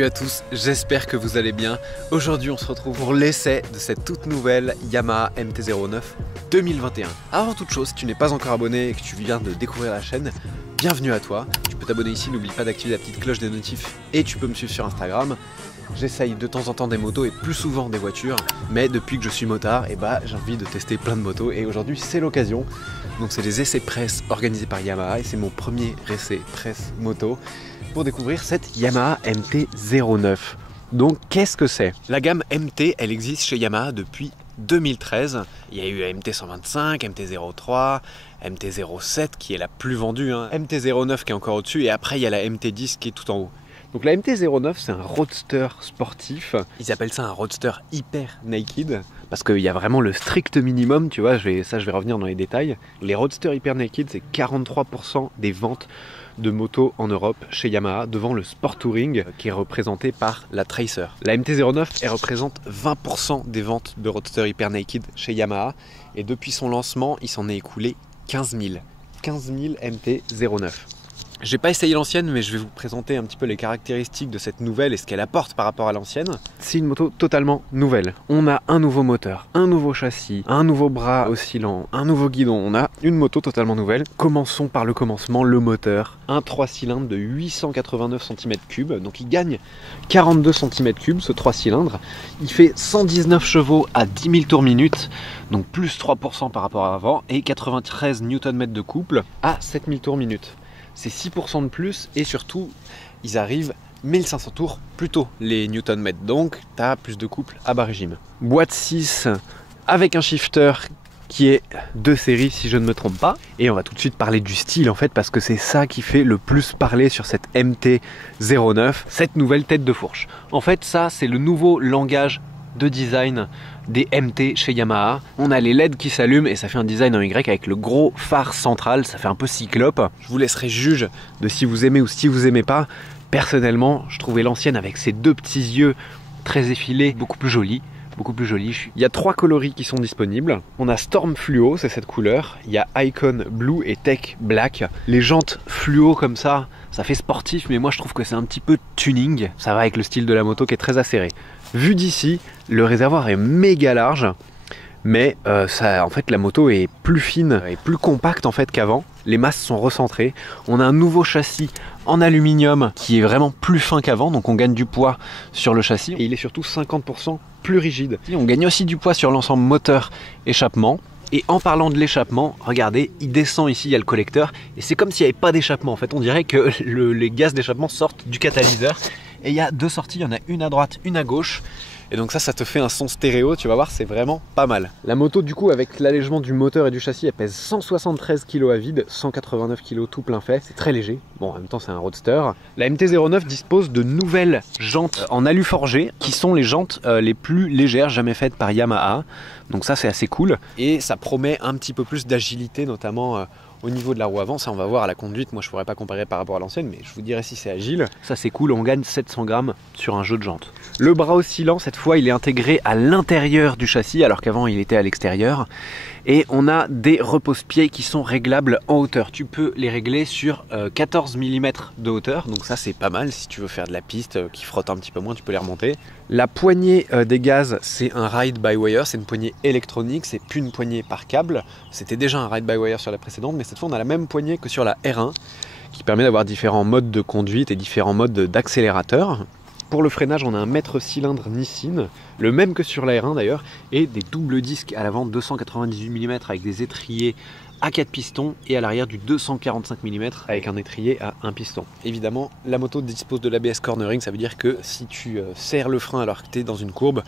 Salut à tous, j'espère que vous allez bien. Aujourd'hui on se retrouve pour l'essai de cette toute nouvelle Yamaha MT-09 2021. Avant toute chose, si tu n'es pas encore abonné et que tu viens de découvrir la chaîne, bienvenue à toi. Tu peux t'abonner ici, n'oublie pas d'activer la petite cloche des notifs et tu peux me suivre sur Instagram. J'essaye de temps en temps des motos et plus souvent des voitures, mais depuis que je suis motard, j'ai envie de tester plein de motos et aujourd'hui c'est l'occasion. Donc c'est des essais presse organisés par Yamaha et c'est mon premier essai presse moto pour découvrir cette Yamaha MT-09. Donc qu'est-ce que c'est? La gamme MT, elle existe chez Yamaha depuis 2013. Il y a eu la MT-125, MT-03, MT-07 qui est la plus vendue, MT-09 qui est encore au-dessus et après il y a la MT-10 qui est tout en haut. Donc la MT-09 c'est un roadster sportif, ils appellent ça un roadster hyper naked parce qu'il y a vraiment le strict minimum, tu vois, je vais revenir dans les détails. Les roadsters hyper naked c'est 43% des ventes de motos en Europe chez Yamaha devant le Sport Touring qui est représenté par la Tracer. La MT-09 elle représente 20% des ventes de roadster hyper naked chez Yamaha et depuis son lancement il s'en est écoulé 15 000. 15 000 MT-09. J'ai pas essayé l'ancienne, mais je vais vous présenter un petit peu les caractéristiques de cette nouvelle et ce qu'elle apporte par rapport à l'ancienne. C'est une moto totalement nouvelle. On a un nouveau moteur, un nouveau châssis, un nouveau bras oscillant, un nouveau guidon. On a une moto totalement nouvelle. Commençons par le commencement, le moteur. Un 3 cylindres de 889 cm3, donc il gagne 42 cm3 ce 3 cylindres. Il fait 119 chevaux à 10 000 tours minute, donc plus 3% par rapport à avant, et 93 Nm de couple à 7 000 tours minute. C'est 6% de plus et surtout ils arrivent 1500 tours plus tôt les Nm, donc tu as plus de couple à bas régime. Boîte 6 avec un shifter qui est de série si je ne me trompe pas, et on va tout de suite parler du style en fait parce que c'est ça qui fait le plus parler sur cette MT-09, cette nouvelle tête de fourche. En fait ça c'est le nouveau langage de design des MT chez Yamaha. On a les LED qui s'allument et ça fait un design en Y avec le gros phare central, ça fait un peu cyclope. Je vous laisserai juge de si vous aimez ou si vous aimez pas. Personnellement, je trouvais l'ancienne avec ses deux petits yeux très effilés beaucoup plus jolie. Il y a 3 coloris qui sont disponibles. On a Storm Fluo, c'est cette couleur. Il y a Icon Blue et Tech Black. Les jantes fluo comme ça fait sportif, mais moi je trouve que c'est un petit peu tuning. Ça va avec le style de la moto qui est très acéré. Vu d'ici, le réservoir est méga large, mais en fait la moto est plus fine et plus compacte en fait qu'avant. Les masses sont recentrées. On a un nouveau châssis en aluminium qui est vraiment plus fin qu'avant, donc on gagne du poids sur le châssis et il est surtout 50% plus rigide. Et on gagne aussi du poids sur l'ensemble moteur échappement. Et en parlant de l'échappement, regardez, il descend ici, il y a le collecteur et c'est comme s'il n'y avait pas d'échappement. En fait, on dirait que les gaz d'échappement sortent du catalyseur. Et il y a deux sorties, il y en a une à droite, une à gauche. Et donc ça te fait un son stéréo, tu vas voir, c'est vraiment pas mal. La moto du coup, avec l'allègement du moteur et du châssis, elle pèse 173 kg à vide, 189 kg tout plein fait. C'est très léger. Bon, en même temps, c'est un roadster. La MT-09 dispose de nouvelles jantes en alu forgé, qui sont les jantes les plus légères jamais faites par Yamaha. Donc ça, c'est assez cool. Et ça promet un petit peu plus d'agilité, notamment au niveau de la roue avant. Ça on va voir à la conduite, moi je pourrais pas comparer par rapport à l'ancienne, mais je vous dirai si c'est agile. Ça c'est cool, on gagne 700 grammes sur un jeu de jantes. Le bras oscillant, cette fois il est intégré à l'intérieur du châssis alors qu'avant il était à l'extérieur. Et on a des repose-pieds qui sont réglables en hauteur. Tu peux les régler sur 14 mm de hauteur, donc ça c'est pas mal. Si tu veux faire de la piste qui frotte un petit peu moins, tu peux les remonter. La poignée des gaz, c'est un ride-by-wire, c'est une poignée électronique, c'est plus une poignée par câble. C'était déjà un ride-by-wire sur la précédente, mais cette fois on a la même poignée que sur la R1 qui permet d'avoir différents modes de conduite et différents modes d'accélérateur. Pour le freinage, on a un mètre cylindre Nissin, le même que sur la R1 d'ailleurs, et des doubles disques à l'avant 298 mm avec des étriers à 4 pistons et à l'arrière du 245 mm avec un étrier à 1 piston. Évidemment, la moto dispose de l'ABS cornering, ça veut dire que si tu serres le frein alors que tu es dans une courbe,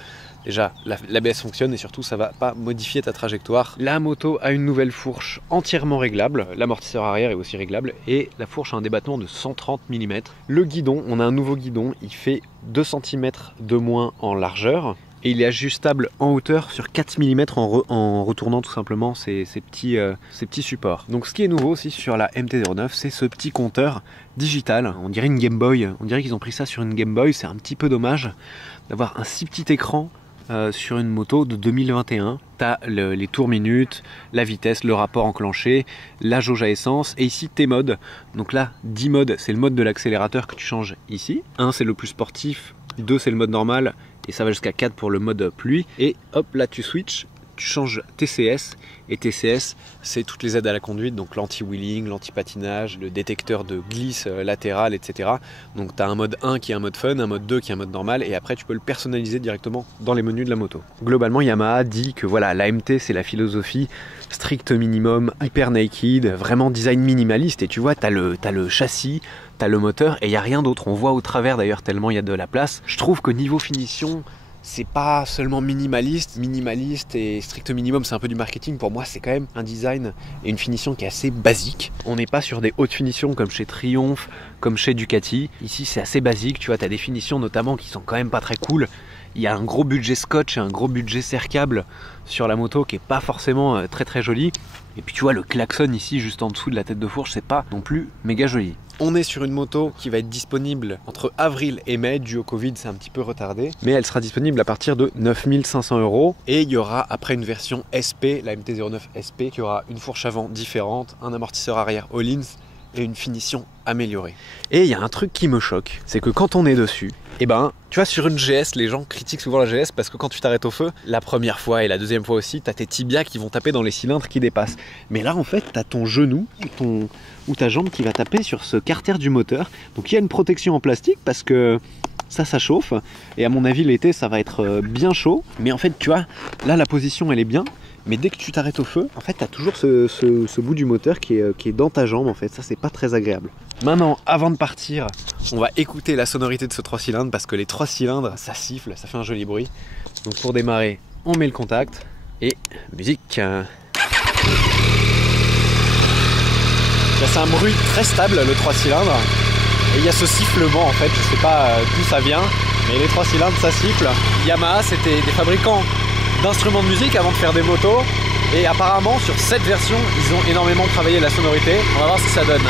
déjà l'ABS fonctionne et surtout ça va pas modifier ta trajectoire. La moto a une nouvelle fourche entièrement réglable, l'amortisseur arrière est aussi réglable et la fourche a un débattement de 130 mm. Le guidon, on a un nouveau guidon, il fait 2 cm de moins en largeur. Et il est ajustable en hauteur sur 4 mm en retournant tout simplement ces petits supports. Donc ce qui est nouveau aussi sur la MT-09, c'est ce petit compteur digital. On dirait une Game Boy, on dirait qu'ils ont pris ça sur une Game Boy, c'est un petit peu dommage d'avoir un si petit écran sur une moto de 2021. Tu as les tours minutes, la vitesse, le rapport enclenché, la jauge à essence et ici tes modes. Donc là, 10 modes, c'est le mode de l'accélérateur que tu changes ici. 1 c'est le plus sportif, 2 c'est le mode normal et ça va jusqu'à 4 pour le mode pluie. Et hop, là tu switches. Tu changes TCS et TCS c'est toutes les aides à la conduite, donc l'anti-wheeling, l'anti-patinage, le détecteur de glisse latérale, etc. Donc tu as un mode 1 qui est un mode fun, un mode 2 qui est un mode normal et après tu peux le personnaliser directement dans les menus de la moto. Globalement Yamaha dit que voilà, l'AMT c'est la philosophie strict minimum, hyper naked, vraiment design minimaliste et tu vois, tu as le châssis, tu as le moteur et il n'y a rien d'autre. On voit au travers d'ailleurs tellement il y a de la place. Je trouve qu'au niveau finition, c'est pas seulement minimaliste et strict minimum, c'est un peu du marketing. Pour moi, c'est quand même un design et une finition qui est assez basique. On n'est pas sur des hautes finitions comme chez Triumph, comme chez Ducati. Ici, c'est assez basique, tu vois, tu as des finitions notamment qui sont quand même pas très cool. Il y a un gros budget scotch et un gros budget serre-câble sur la moto qui est pas forcément très joli. Et puis tu vois, le klaxon ici, juste en dessous de la tête de fourche, c'est pas non plus méga joli. On est sur une moto qui va être disponible entre avril et mai, dû au Covid, c'est un petit peu retardé. Mais elle sera disponible à partir de 9 500 €. Et il y aura après une version SP, la MT-09 SP, qui aura une fourche avant différente, un amortisseur arrière Öhlins et une finition améliorée. Et il y a un truc qui me choque, c'est que quand on est dessus, et ben, tu vois, sur une GS, les gens critiquent souvent la GS parce que quand tu t'arrêtes au feu, la première fois et la deuxième fois aussi, tu as tes tibias qui vont taper dans les cylindres qui dépassent. Mais là, en fait, tu as ton genou ou ta jambe qui va taper sur ce carter du moteur. Donc il y a une protection en plastique parce que ça chauffe. Et à mon avis, l'été, ça va être bien chaud. Mais en fait, tu vois, là, la position, elle est bien. Mais dès que tu t'arrêtes au feu, en fait, tu as toujours ce bout du moteur qui est dans ta jambe, en fait. Ça, c'est pas très agréable. Maintenant, avant de partir, on va écouter la sonorité de ce 3 cylindres parce que les 3 cylindres, ça siffle, ça fait un joli bruit. Donc pour démarrer, on met le contact et musique. C'est un bruit très stable, le 3 cylindres. Et il y a ce sifflement, en fait, je sais pas d'où ça vient, mais les 3 cylindres, ça siffle. Yamaha, c'était des fabricants d'instruments de musique avant de faire des motos. Et apparemment, sur cette version, ils ont énormément travaillé la sonorité. On va voir ce que ça donne.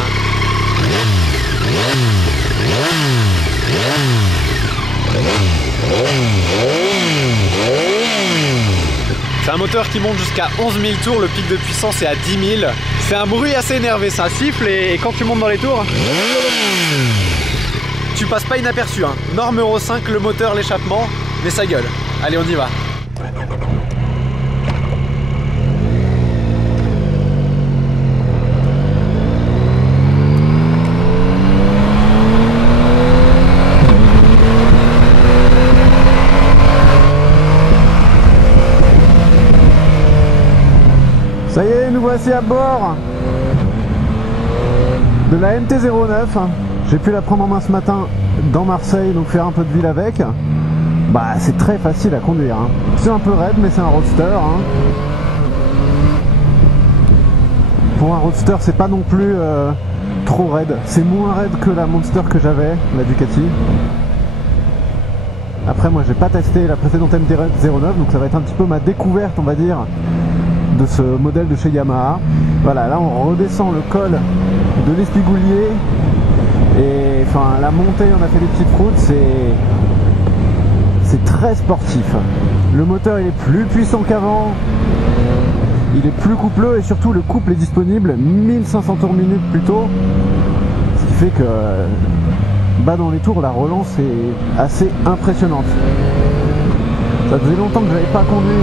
C'est un moteur qui monte jusqu'à 11 000 tours, le pic de puissance est à 10 000. C'est un bruit assez énervé, ça siffle et quand tu montes dans les tours, tu passes pas inaperçu. Norme Euro 5, le moteur, l'échappement, mais ça gueule. Allez, on y va. Ça y est, nous voici à bord de la MT-09. J'ai pu la prendre en main ce matin dans Marseille, donc faire un peu de ville avec. Bah, c'est très facile à conduire. C'est un peu raide, mais c'est un roadster. Pour un roadster, c'est pas non plus trop raide. C'est moins raide que la Monster que j'avais, la Ducati. Après, moi, j'ai pas testé la précédente MT-09, donc ça va être un petit peu ma découverte, on va dire, de ce modèle de chez Yamaha. Voilà, là on redescend le col de l'Espigoulier et enfin la montée, on a fait des petites routes, c'est très sportif. Le moteur il est plus puissant qu'avant, il est plus coupleux et surtout le couple est disponible 1500 tours minute plus tôt, ce qui fait que bah, dans les tours la relance est assez impressionnante. Ça faisait longtemps que j'avais pas conduit.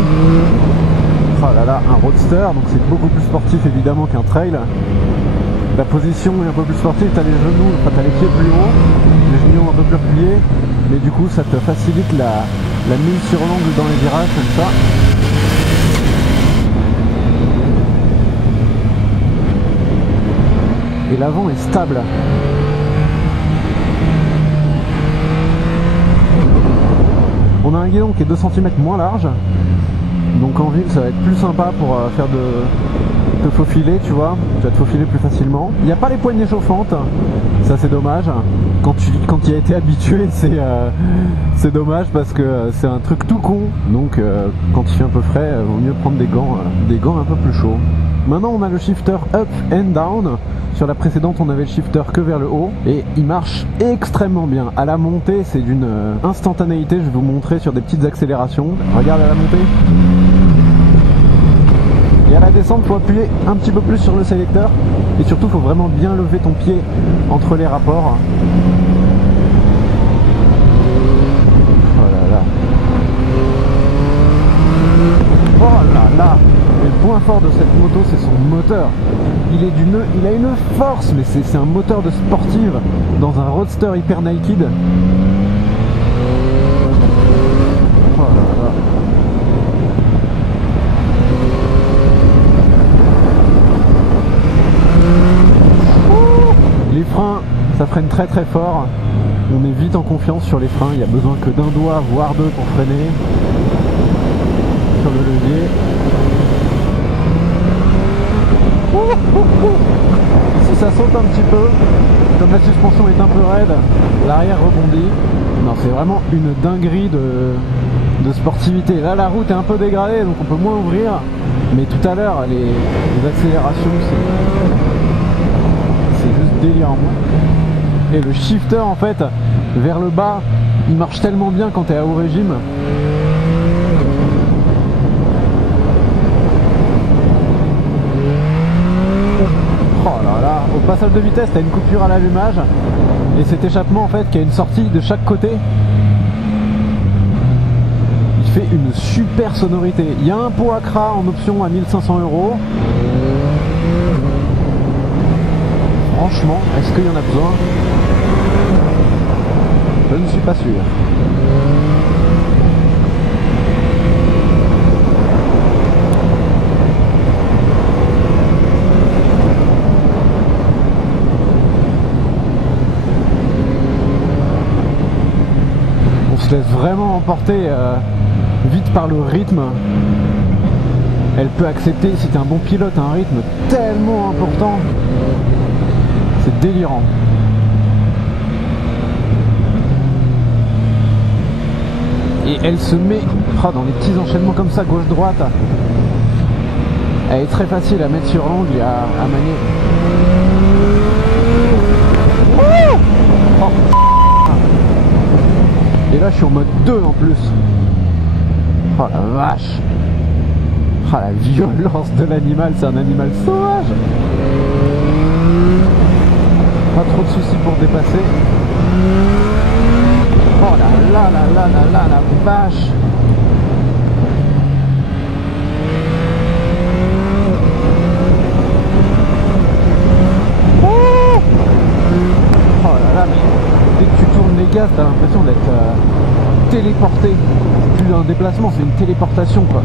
Oh là là, un roadster, donc c'est beaucoup plus sportif évidemment qu'un trail. La position est un peu plus sportive, tu as les genoux, enfin tu as les pieds plus hauts, les genoux un peu plus repliés, mais du coup ça te facilite la mise sur l'angle dans les virages comme ça. Et l'avant est stable. On a un guidon qui est 2 cm moins large. Donc en ville ça va être plus sympa pour faire te faufiler, tu vois, tu vas te faufiler plus facilement. Il n'y a pas les poignées chauffantes, ça c'est dommage. Quand tu y as été habitué, c'est dommage parce que c'est un truc tout con. Donc quand il fait un peu frais, vaut mieux prendre des gants un peu plus chauds. Maintenant on a le shifter up and down. Sur la précédente on avait le shifter que vers le haut et il marche extrêmement bien. À la montée c'est d'une instantanéité, je vais vous montrer sur des petites accélérations. Regarde à la montée. Et à la descente, il faut appuyer un petit peu plus sur le sélecteur. Et surtout, il faut vraiment bien lever ton pied entre les rapports. Oh là là. Oh là là. Et le point fort de cette moto, c'est son moteur. Il a une force, mais c'est un moteur de sportive dans un roadster hyper naked. Oh là là. Les freins, ça freine très très fort. On est vite en confiance sur les freins. Il n'y a besoin que d'un doigt, voire deux pour freiner. Sur le levier. Si ça saute un petit peu, comme la suspension est un peu raide, l'arrière rebondit. Non, c'est vraiment une dinguerie de sportivité. Là, la route est un peu dégradée, donc on peut moins ouvrir. Mais tout à l'heure, les accélérations, c'est juste délirant. Et le shifter en fait vers le bas il marche tellement bien quand tu es à haut régime. Oh là là, au passage de vitesse tu as une coupure à l'allumage et cet échappement en fait qui a une sortie de chaque côté, il fait une super sonorité. Il y a un pot Accra en option à 1500 €. Franchement, est-ce qu'il y en a besoin? Je ne suis pas sûr. On se laisse vraiment emporter vite par le rythme. Elle peut accepter, si tu es un bon pilote, un rythme tellement important. C'est délirant. Et elle se met dans les petits enchaînements comme ça, gauche-droite. Elle est très facile à mettre sur l'angle et à manier. Oh. Et là je suis en mode 2 en plus. Oh la vache. Oh la violence de l'animal, c'est un animal sauvage. Pas trop de soucis pour dépasser. Oh là là là là là là la vache. Oh là là, mais dès que tu tournes les gaz, t'as l'impression d'être téléporté. C'est plus un déplacement, c'est une téléportation quoi.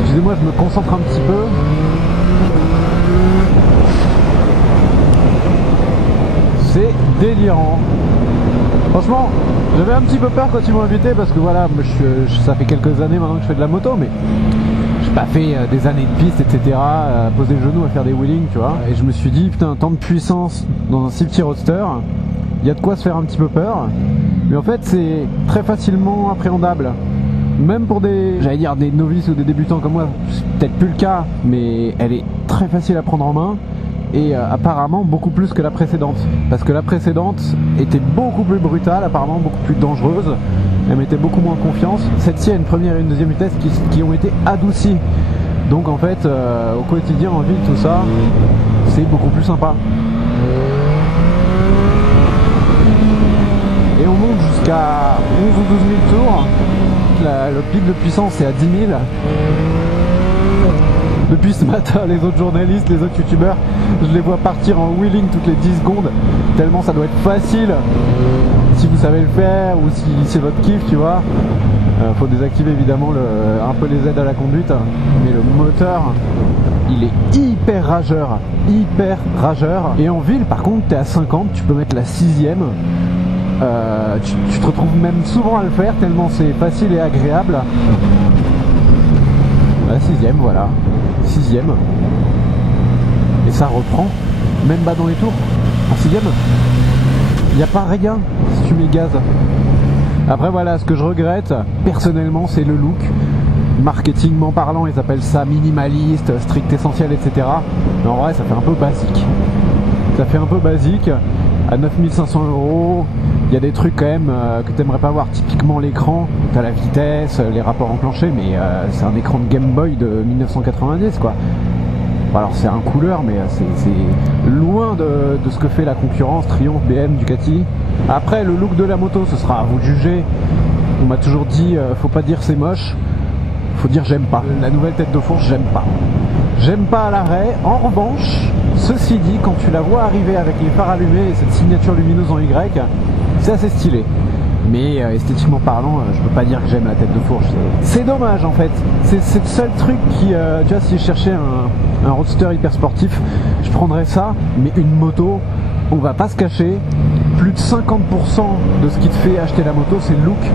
Excusez-moi, je me concentre un petit peu. C'est délirant. Franchement, j'avais un petit peu peur quand ils m'ont invité parce que voilà, moi, ça fait quelques années maintenant que je fais de la moto, mais j'ai pas fait des années de piste, etc. À poser le genou, à faire des wheelings, tu vois. Et je me suis dit, putain, tant de puissance dans un si petit roadster, il y a de quoi se faire un petit peu peur. Mais en fait, c'est très facilement appréhendable. Même pour des novices ou des débutants comme moi, c'est peut-être plus le cas, mais elle est très facile à prendre en main et apparemment beaucoup plus que la précédente. Parce que la précédente était beaucoup plus brutale, apparemment beaucoup plus dangereuse, elle mettait beaucoup moins confiance. Celle-ci a une première et une deuxième vitesse qui ont été adoucies. Donc en fait, au quotidien, en ville, tout ça, c'est beaucoup plus sympa. Et on monte jusqu'à 11 ou 12 000 tours. Le pic de puissance est à 10 000. Depuis ce matin, les autres journalistes, les autres youtubeurs, je les vois partir en wheeling toutes les 10 secondes, tellement ça doit être facile si vous savez le faire ou si c'est votre kiff, tu vois. Faut désactiver évidemment un peu les aides à la conduite, mais le moteur, il est hyper rageur. Et en ville, par contre, t'es à 50, tu peux mettre la 6ème. Tu te retrouves même souvent à le faire tellement c'est facile et agréable. La 6ème, voilà, 6ème, et ça reprend même bas dans les tours. En 6ème, il n'y a pas rien si tu mets gaz. Après voilà, ce que je regrette personnellement, c'est le look. Marketingment parlant, ils appellent ça minimaliste, strict essentiel, etc. Mais en vrai, ça fait un peu basique. Ça fait un peu basique. À 9500 €, il y a des trucs quand même que tu aimerais pas voir. Typiquement l'écran, tu as la vitesse, les rapports enclenchés, mais c'est un écran de Game Boy de 1990 quoi. Alors c'est un couleur, mais c'est loin de ce que fait la concurrence, Triumph, BM, Ducati. Après le look de la moto, ce sera à vous de juger. On m'a toujours dit, faut pas dire c'est moche, faut dire j'aime pas. La nouvelle tête de fourche, j'aime pas. J'aime pas à l'arrêt. En revanche, ceci dit, quand tu la vois arriver avec les phares allumés et cette signature lumineuse en Y, c'est assez stylé. Mais esthétiquement parlant, je peux pas dire que j'aime la tête de fourche. C'est dommage en fait. C'est le seul truc qui, tu vois, si je cherchais un roadster hyper sportif, je prendrais ça. Mais une moto, on va pas se cacher, plus de 50% de ce qui te fait acheter la moto, c'est le look.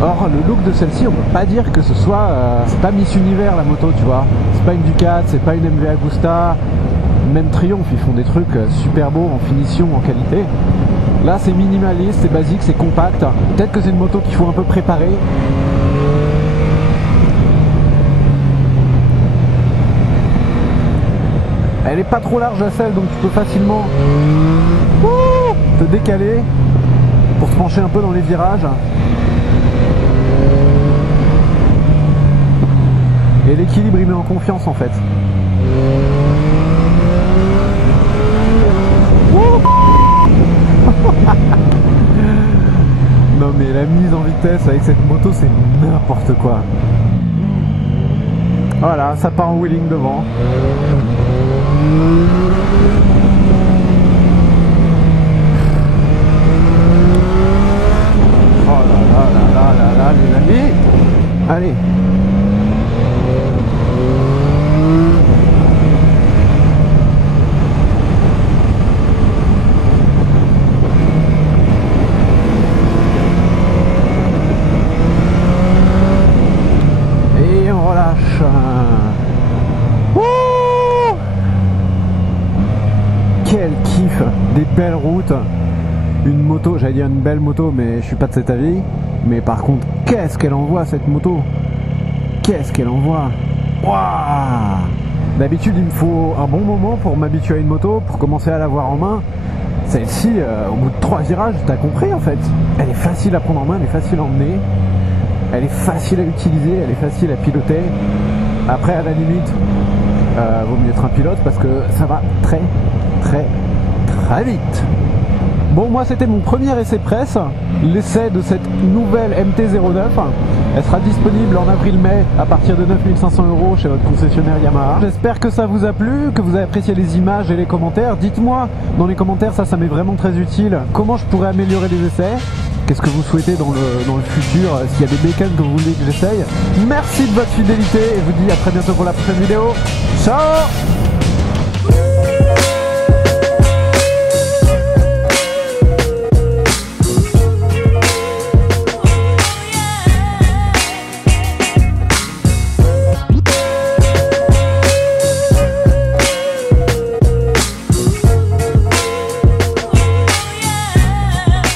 Or, le look de celle-ci, on peut pas dire que ce soit... c'est pas Miss Univers la moto, tu vois. C'est pas une Ducati, c'est pas une MV Agusta. Même Triumph, ils font des trucs super beaux en finition, en qualité. Là, c'est minimaliste, c'est basique, c'est compact. Peut-être que c'est une moto qu'il faut un peu préparer. Elle est pas trop large la selle, donc tu peux facilement te décaler pour te pencher un peu dans les virages. Et l'équilibre, il met en confiance en fait. Non mais la mise en vitesse avec cette moto, c'est n'importe quoi. Voilà, ça part en wheeling devant. Oh là, les amis. Allez. Quel kiff, des belles routes, une moto, j'allais dire une belle moto, mais je suis pas de cet avis. Mais par contre, qu'est-ce qu'elle envoie cette moto? Qu'est-ce qu'elle envoie? Waouh! D'habitude, il me faut un bon moment pour m'habituer à une moto, pour commencer à l'avoir en main. Celle-ci, au bout de 3 virages, t'as compris en fait. Elle est facile à prendre en main, elle est facile à emmener. Elle est facile à utiliser, elle est facile à piloter. Après, à la limite, vaut mieux être un pilote parce que ça va très vite. Bon, moi c'était mon premier essai presse, l'essai de cette nouvelle MT-09. Elle sera disponible en avril-mai à partir de 9500 € chez votre concessionnaire Yamaha. J'espère que ça vous a plu, que vous avez apprécié les images et les commentaires. Dites-moi dans les commentaires, ça m'est vraiment très utile, comment je pourrais améliorer les essais. Qu'est-ce que vous souhaitez dans le futur, s'il y a des bécanes que vous voulez que j'essaye. Merci de votre fidélité et je vous dis à très bientôt pour la prochaine vidéo. Ciao!